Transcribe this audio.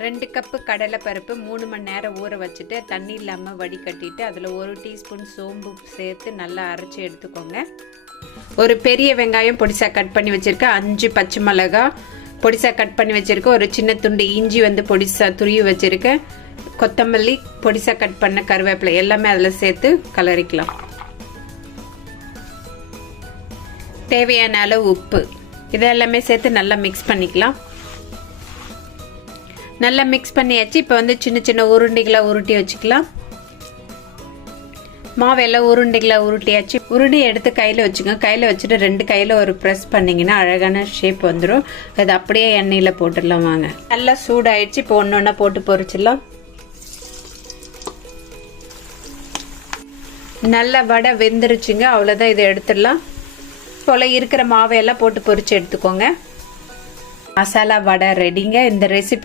2 cup கடலை பருப்பு 3 மணி நேரம் ஊற வச்சுட்டு தண்ணி இல்லாமல் வடிகட்டிட்டு அதில் 1 டீஸ்பூன் சோம்பு சேர்த்து நல்லா அரைச்சி எடுத்துக்கோங்க. ஒரு பெரிய வெங்காயம் பொடிசாக கட் பண்ணி வச்சுருக்கேன். 5 பச்சை மிளகாய் பொடிசாக கட் பண்ணி வச்சுருக்கேன். ஒரு சின்ன துண்டு இஞ்சி பொடிசாக துருவி வச்சுருக்கேன். கொத்தமல்லி பொடிசாக கட் பண்ண கருவேப்பிலை எல்லாமே அதில் சேர்த்து கலரிக்கலாம். தேவையான அளவு உப்பு இதெல்லாமே சேர்த்து நல்லா மிக்ஸ் பண்ணிக்கலாம். நல்லா மிக்ஸ் பண்ணியாச்சு. இப்போ சின்ன சின்ன உருண்டைகளாக உருட்டி வச்சுக்கலாம். மாவெல்லாம் உருண்டைகளாக உருட்டியாச்சு. உருண்டை எடுத்து கையில் வச்சுக்கோங்க. கையில் வச்சுட்டு 2 கையில் ஒரு ப்ரெஸ் பண்ணிங்கன்னா அழகான ஷேப் வந்துடும். அது அப்படியே எண்ணெயில் போட்டுடலாம் வாங்க. நல்லா சூடாயிடுச்சு. இப்போ ஒன்று ஒன்றா போட்டு பொரிச்சிடலாம். நல்லா வடை வெந்துருச்சுங்க. அவ்வளோதான், இதை எடுத்துடலாம். போல் இருக்கிற மாவையெல்லாம் போட்டு பொரிச்சு எடுத்துக்கோங்க. மசாலா வடை ரெடிங்க. இந்த ரெசிபி